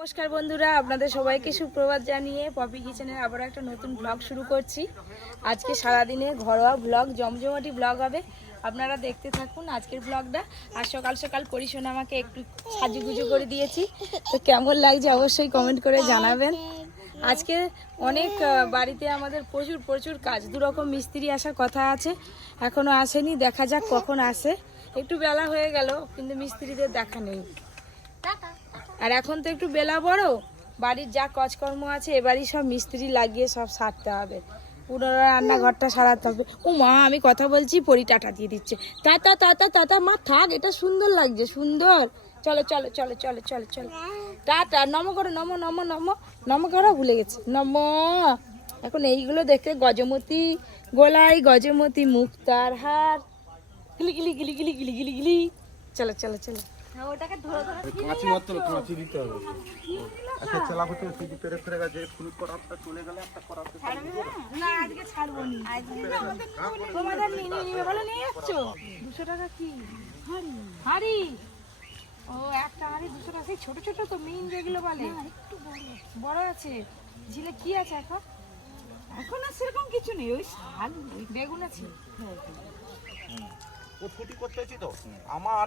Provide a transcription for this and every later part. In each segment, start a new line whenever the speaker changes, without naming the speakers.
নমস্কার বন্ধুরা, আপনাদের সবাইকে সুপ্রভাত জানিয়ে পপি কিচেনের আবার একটা নতুন ব্লগ শুরু করছি। আজকে সারাদিনে ঘরোয়া ব্লগ জমজমাটি ব্লগ হবে। আপনারা দেখতে থাকুন আজকের ব্লগটা আর সকাল সকাল পরিশোন আমাকে একটু সাজুগুজু করে দিয়েছি। তো কেমন লাগছে অবশ্যই কমেন্ট করে জানাবেন। আজকে অনেক বাড়িতে আমাদের প্রচুর প্রচুর কাজ। দুরকম মিস্ত্রি আসার কথা আছে, এখনও আসেনি। দেখা যাক কখন আসে। একটু বেলা হয়ে গেল, কিন্তু মিস্ত্রিদের দেখা নেই। আর এখন তো একটু বেলা বড়, বাড়ির যা কাজকর্ম আছে এবারই সব মিস্ত্রি লাগিয়ে সব সারতে হবে। পুনরায় রান্নাঘরটা সারাতে হবে। ও মা, আমি কথা বলছি, পরি টাটা দিয়ে দিচ্ছে। তাতা তাতা তাতা, মা, থাক, এটা সুন্দর লাগছে, সুন্দর। চলো চলো চলো চলো চলো চলো। টাটা, নম করো, নম নম নম নম করো, ভুলে গেছে। নম। এখন এইগুলো দেখতে গজমতি, গোলাই গজমতি মুক্তার হার। গিলি গিলি গিলি গিলি গিলি গিলি গিলি। চলো চলো চলো।
কাঁচি মাত্র কাঁচি দিতে হবে। একটা চেলা হতে সুজি পেরে ফেরে গেছে ফুল করাতটা চলে গেলে একটা করাতে
না আজকে ছাড়বো নি। তোমাদের নিয়ে নিয়ে নিবে বলো নিয়ে যাচ্ছ দুশো টাকা কি? হাড়ি। ও একটা হাড়ি দুশো টাকা। সেই ছোট ছোট তো মিন যেগুলো বলে। একটু বড় বড় আছে? ঝিলে কি আছে এখন? এখন আর সেরকম কিছু নেই। ওই শাল ওই বেগুন আছে।
ও ছুটি করতে তো? আমার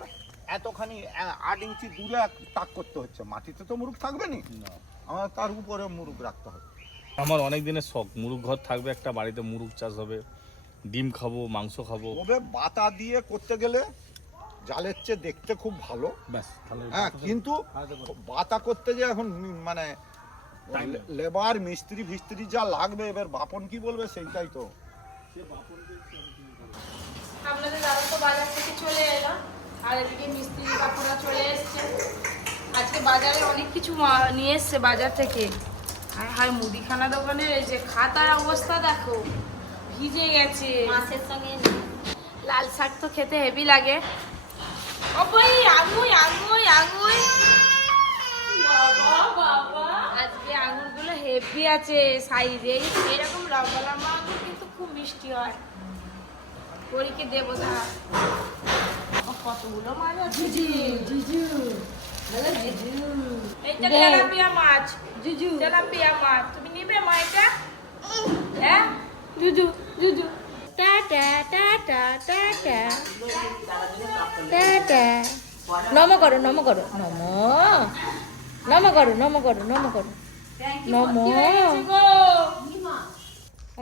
এতখানি আট ইঞ্চি দূরে এক তাক করতে হচ্ছে। মাটিতে তো মুরুখ থাকবে নি? আমার তার উপরে মুরুখ রাখতে হবে।
আমার অনেক দিনের শখ মুরগ ঘর থাকবে একটা বাড়িতে মুরগ চাষ হবে ডিম খাব মাংস খাব।
তবে বাতা দিয়ে করতে গেলে জালের চেয়ে দেখতে খুব ভালো।
ব্যাস
হ্যাঁ কিন্তু বাতা করতে যে এখন মানে লেবার মিস্ত্রি ফিস্ত্রি যা লাগবে এবার বাপন কি বলবে সেইটাই তো।
আপনাদের দাদা তো বাজার থেকে চলে এলো। আর এদিকে মিস্ত্রি কাকুরা চলে এসছে। আজকে বাজারে অনেক কিছু নিয়ে এসছে বাজার থেকে। আর হায় মুদিখানা দোকানের এই যে খাতার অবস্থা দেখো ভিজে গেছে।
মাছের সঙ্গে
লাল শাক তো খেতে হেভি লাগে। ও ভাই আঙুই আঙুই আঙুই আজকে আঙুরগুলো হেভি আছে সাইজে। এরকম লম্বা লম্বা আঙুর কিন্তু খুব মিষ্টি হয়। পরীকে দেবো ও, কতগুলো মাছ আছে? জুজু বলো জুজু। এইটা তেলাপিয়া মাছ। জুজু। তেলাপিয়া মাছ। তুমি নিবে মা এটা? হ্যাঁ? জুজু জুজু। টাটা টাটা টাটা টাটা নম করো নম করো। নম। নম করো নম করো নম করো। নম।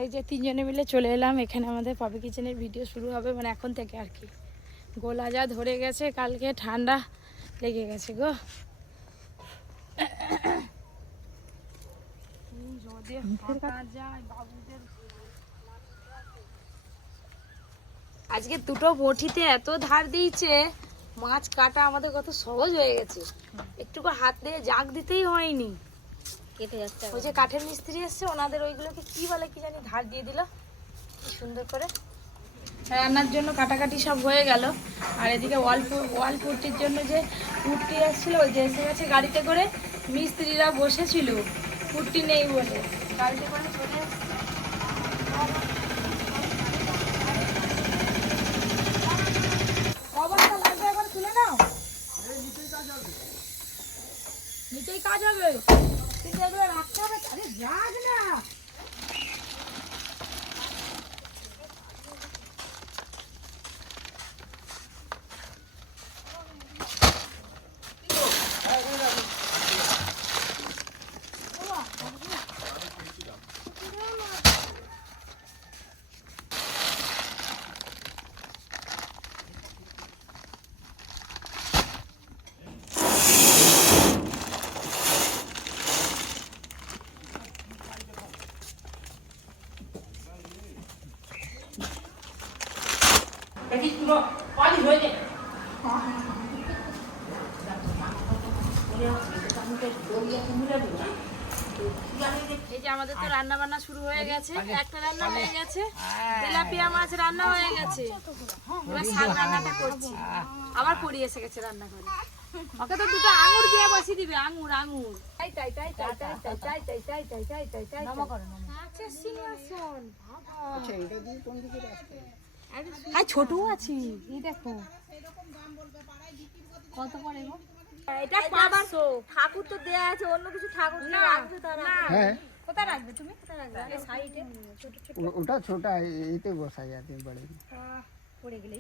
এই যে তিনজনে মিলে চলে এলাম। এখানে আমাদের পাপি কিচেনের ভিডিও শুরু হবে মানে এখন থেকে আর কি। গোলা যা ধরে গেছে কালকে ঠান্ডা লেগে গেছে গো। আজকে দুটো বটিতে এত ধার দিয়েছে মাছ কাটা আমাদের কত সহজ হয়ে গেছে। একটু হাত দিয়ে জাগ দিতেই হয়নি।
কেটে যাচ্ছে
ওই যে কাঠের মিস্ত্রি এসছে ওনাদের ওইগুলোকে কি বলে কি জানি ধার দিয়ে দিল। কি সুন্দর করে। রান্নার জন্য কাটাকাটি সব হয়ে গেল। আর এদিকে ওয়াল ওয়াল পুট্টির জন্য যে পুট্টি এসেছিল ওই যে এসে গেছে গাড়িতে করে, মিস্ত্রিরা বসেছিল। পুট্টি নেই বলে। গাড়িতে করে চলে কাজ হবে। কিন্তু এগুলো রাখতে হবে। আরে রাখ না। এই যে আমাদের তো রান্না বান্না শুরু হয়ে গেছে একটা রান্না হয়ে গেছে তেলাপিয়া মাছ রান্না হয়ে গেছে এবার শাক রান্নাটা করছি আবার পড়ি এসে গেছে রান্না করে ওকে তো দুটো আঙুর দিয়ে বসিয়ে দিবে আঙুর আঙুর তাই তাই তাই তাই তাই তাই তাই তাই তাই তাই তাই তাই তাই নম করো নম আচ্ছা সিংহাসন আর আছে। এই দেখো। কত পড়ে গো? এটা পাঁচশো।
ঠাকুর তো দেয়া আছে অন্য কিছু ঠাকুর
না
রাখবে তারা।
হ্যাঁ।
রাখবে তুমি?
ছোট ছোট বসাই আছে বড়। পড়ে গেলে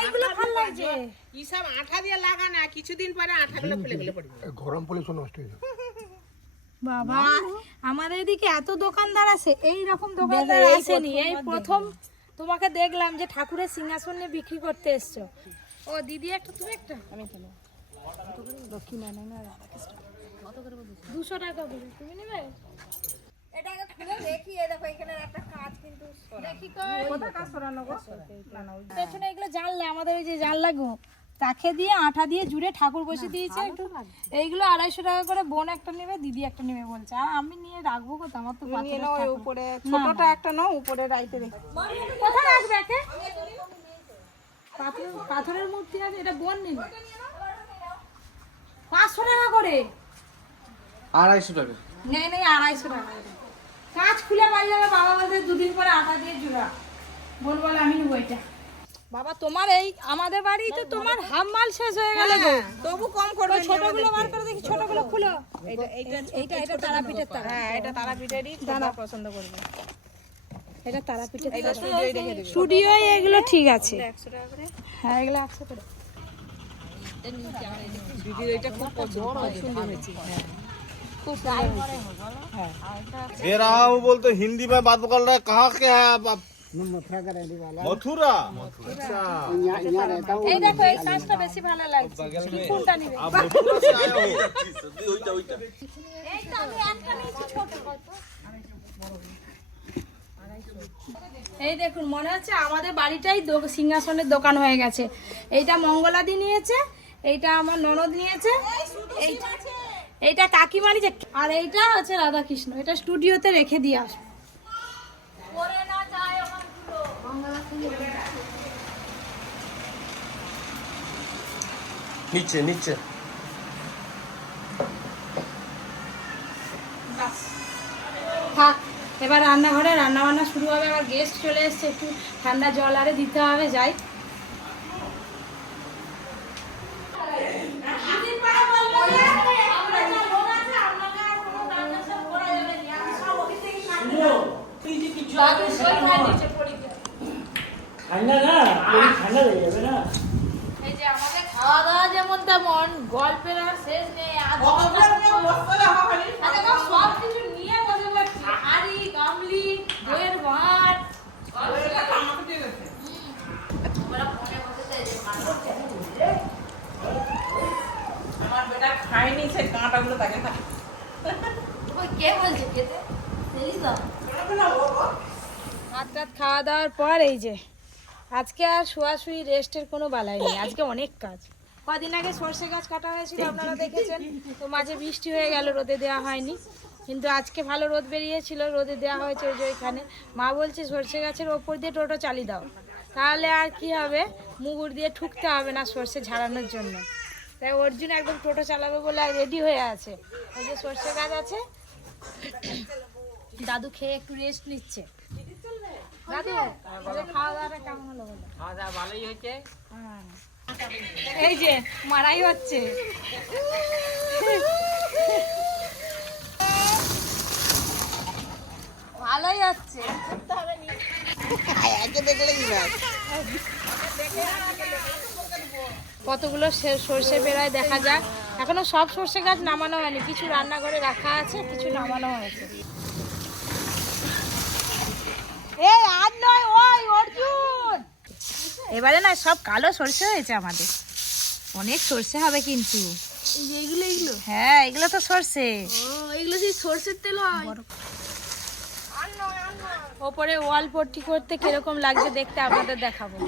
এইগুলো
আঠা দিয়ে লাগা না কিছুদিন পরে আঠাগুলো গেলে। পড়বে
গরম পড়লে নষ্ট হয়ে যাবে।
বাবা আমাদের এদিকে এত দোকানদার আছে এই রকম দোকানদার আসেনি এই প্রথম তোমাকে দেখলাম যে ঠাকুরের সিংহাসন নিয়ে বিক্রি করতে এসছো। ও দিদি একটা তুমি একটা? আমি কেন দক্ষিণ দুশো টাকা করে তুমি নেবে?
এটাকে খুলে দেখি এই দেখো এখানে একটা কাজ কিন্তু
দেখি পেছনে এগুলো জানলা আমাদের ওই যে জানলা গো। তাকে দিয়ে আঠা দিয়ে জুড়ে ঠাকুর বসে দিয়েছে একটু। এইগুলো আড়াইশো টাকা করে বোন একটা নেবে দিদি একটা নেবে বলছে। আর আমি নিয়ে রাখব কোথাও আমার তো পাথরের ঠাকুর।
উপরে ছোটটা একটা নাও উপরে রাইতে রেখে
কোথায় রাখবে একে? পাথর পাথরের মূর্তি আছে এটা বোন নিল পাঁচশো টাকা করে?
আড়াইশো টাকা।
নেই নেই আড়াইশো টাকা। কাঁচ খুলে পাই যাবে বাবা বলতে দুদিন পরে আটা দিয়ে জোড়া। বল বলে আমি নেব এটা। বাবা তোমার এই আমাদের বাড়ি তো তোমার হাফ মাল শেষ হয়ে গেল গো
তবু কম করবে
ওই ছোটগুলো বার করে দেখি ছোটগুলো খুলো এইটা এইটা এটা তারাপীঠের তারা
হ্যাঁ এটা তারাপীঠেরই দাদা পছন্দ করবে
এটা তারাপীঠের স্টুডিও এগুলো ঠিক আছে হ্যাঁ এগুলো একশো করে
দিদির এটা খুব পছন্দ সুন্দর হয়েছে
फिर आओ बोल तो हिंदी में बात कर रहा है कहाँ के है
এই বেশি ভালো লাগছে
এই
এই দেখুন মনে হচ্ছে আমাদের বাড়িটাই সিংহাসনের দোকান হয়ে গেছে। এইটা মঙ্গলাদি নিয়েছে এইটা আমার ননদ নিয়েছে এইটা কাকিমা নিয়েছে আর এইটা হচ্ছে রাধাকৃষ্ণ। এটা স্টুডিওতে রেখে দিয়ে আসব।
নিচে নিচে।
থাক, এবার রান্নাঘরে রান্না বান্না শুরু হবে, আবার গেস্ট চলে এসছে, একটু ঠান্ডা জল আরে দিতে হবে, যাই। কে বলছে ভাত টাত খাওয়া দাওয়ার পর এই যে, আজকে আর শোয়াশুয়ি রেস্টের কোনো বালাই নেই, আজকে অনেক কাজ। কদিন আগে সর্ষে গাছ কাটা হয়েছিল, আপনারা দেখেছেন। তো মাঝে বৃষ্টি হয়ে গেল, রোদে দেওয়া হয়নি। কিন্তু আজকে ভালো রোদ বেরিয়েছিল, রোদে দেওয়া হয়েছে ওই যে ওইখানে। মা বলছে, সর্ষে গাছের ওপর দিয়ে টোটো চালিয়ে দাও। তাহলে আর কি হবে? মুগুর দিয়ে ঠুকতে হবে না সর্ষে ঝাড়ানোর জন্য। তাই অর্জুন একদম টোটো চালাবে বলে রেডি হয়ে আছে। ওই যে সর্ষে গাছ আছে দাদু খেয়ে একটু রেস্ট নিচ্ছে। দাদু খাওয়া দাওয়াটা কেমন হলো বলো?
খাওয়া দাওয়া ভালোই হয়েছে।
হ্যাঁ। এই যে মারাই হচ্ছে। ভালোই হচ্ছে। কতগুলো সর্ষে বেড়ায় দেখা যাক। এখনও সব সর্ষে গাছ নামানো হয়নি। কিছু রান্নাঘরে রাখা আছে কিছু নামানো হয়েছে। এই আর নয় ওই অর্জুন! এবারে না সব কালো সর্ষে হয়েছে আমাদের। অনেক সর্ষে হবে কিন্তু। এগুলো হ্যাঁ এগুলো তো সর্ষে। এগুলো সেই সর্ষের তেল হয়। ওপরে ওয়াল পট্টি করতে কীরকম লাগছে দেখতে আপনাদের দেখাবো।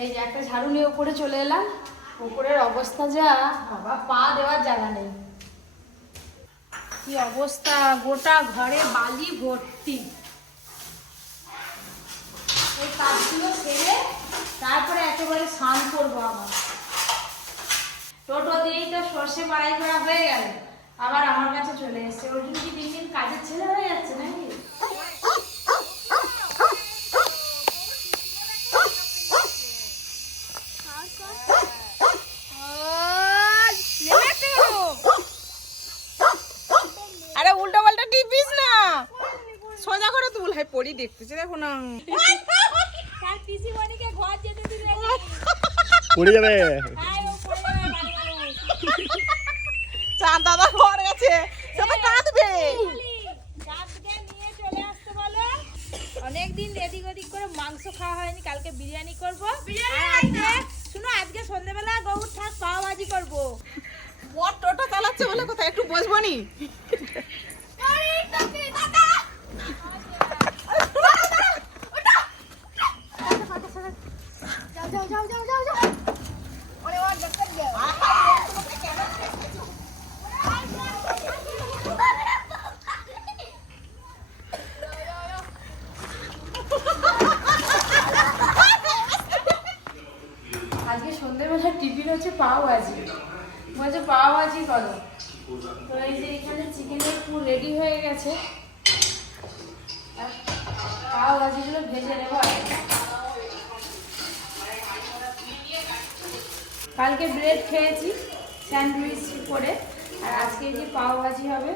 এই যে একটা ঝাড়ু নিয়ে উপরে চলে এলাম। উপরের অবস্থা যা, বাবা, পা দেওয়ার জায়গা নেই। কি অবস্থা? গোটা ঘরে বালি ভর্তি। এই কাজগুলো সেরে তারপরে একেবারে স্নান করব আবার টোটো দিয়েই তো সর্ষে বাড়াই করা হয়ে গেল। আবার আমার কাছে চলে এসছে। অর্জুন কি দিন দিন কাজের ছেলে হয়ে যাচ্ছে নাকি?
হয় পরি দেখতেছে দেখো না।
পড়ে যাবে।
পড়ে মানুষ
চাঁদ দাদা ঘর গেছে। সে তো কাঁদবে।
চলে আসতে বলো। অনেকদিন এদিক ওদিক করে মাংস খাওয়া হয়নি কালকে বিরিয়ানি করব। আজকে শুনো আজকে সন্ধ্যেবেলা গৌর ঠাক পাও ভাজি করব।
বর টোটো চালাচ্ছে বলে কোথায়? একটু বসবো নি
আজকে সন্ধ্যেবেলা টিফিন হচ্ছে পাও ভাজি বলছে, পাও ভাজি করো তো এই যে এখানে চিকেনের পুরো রেডি হয়ে গেছে। পাও ভাজিগুলো ভেজে নেব কালকে ব্রেড খেয়েছি স্যান্ডউইচ করে আর আজকে যে পাও ভাজি হবে?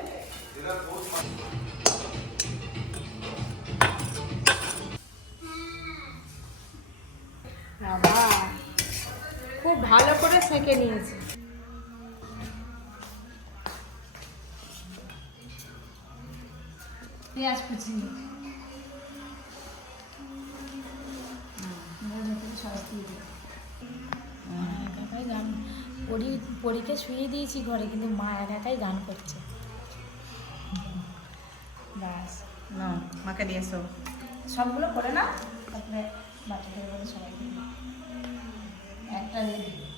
সেঁকে নিয়েছি। পেঁয়াজ কুচি গান পরি পরীকে শুয়ে দিয়েছি ঘরে কিন্তু মা একা একাই গান করছে। ব্যাস।
না মাকে নিয়ে এসো।
সবগুলো করে না তারপরে বাচ্চাদের বলে সবাইকে একটা রেডি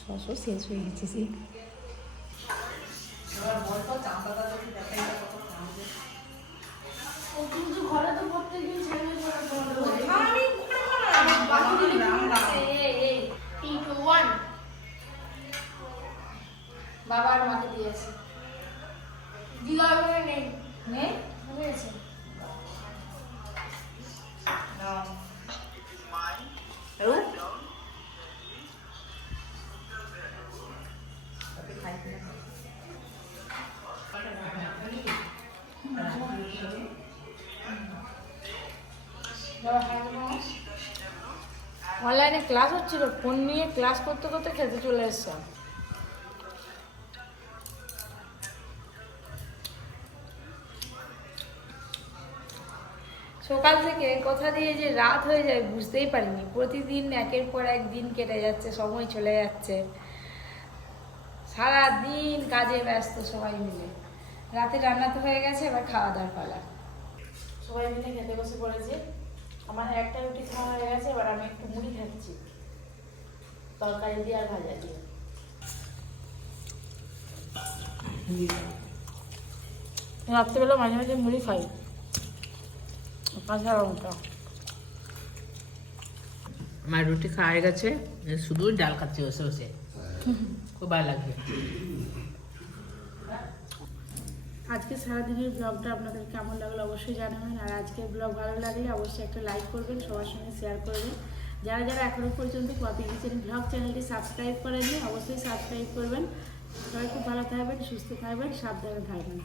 ছশো শেষ হয়ে গেছে সেই ঘরে তো প্রত্যেকদিন ছেলে বাবার মাকে দিয়েছে। দিদা নেই। নেই? অনলাইনে ক্লাস হচ্ছিল ফোন নিয়ে ক্লাস করতে করতে খেতে চলে এসছিলাম সকাল থেকে কথা দিয়ে যে রাত হয়ে যায় বুঝতেই পারিনি। প্রতিদিন একের পর এক দিন কেটে যাচ্ছে, সময় চলে যাচ্ছে। সারা দিন কাজে ব্যস্ত সবাই মিলে। রাতে রান্না তো হয়ে গেছে এবার খাওয়া দাওয়ার পালা। সবাই মিলে খেতে বসে পড়েছে। আমার একটা রুটি খাওয়া হয়ে গেছে এবার আমি একটু মুড়ি খাচ্ছি। তরকারি দিয়ে আর ভাজা দিয়ে। রাত্রেবেলা মাঝে মাঝে মুড়ি খাই। কাঁচা লঙ্কা।
আমার রুটি খাওয়া গেছে শুধু ডাল খাচ্ছি বসে বসে। খুব ভালো লাগছে।
আজকে সারাদিনের ব্লগটা আপনাদের কেমন লাগল অবশ্যই জানাবেন। আর আজকের ব্লগ ভালো লাগলে অবশ্যই একটা লাইক করবেন, সবার সঙ্গে শেয়ার করবেন। যারা যারা এখনও পর্যন্ত পপি কিচেন ব্লগ চ্যানেলটি সাবস্ক্রাইব করেননি, অবশ্যই সাবস্ক্রাইব করবেন। সবাই খুব ভালো থাকবেন, সুস্থ থাকবেন, সাবধানে থাকবেন।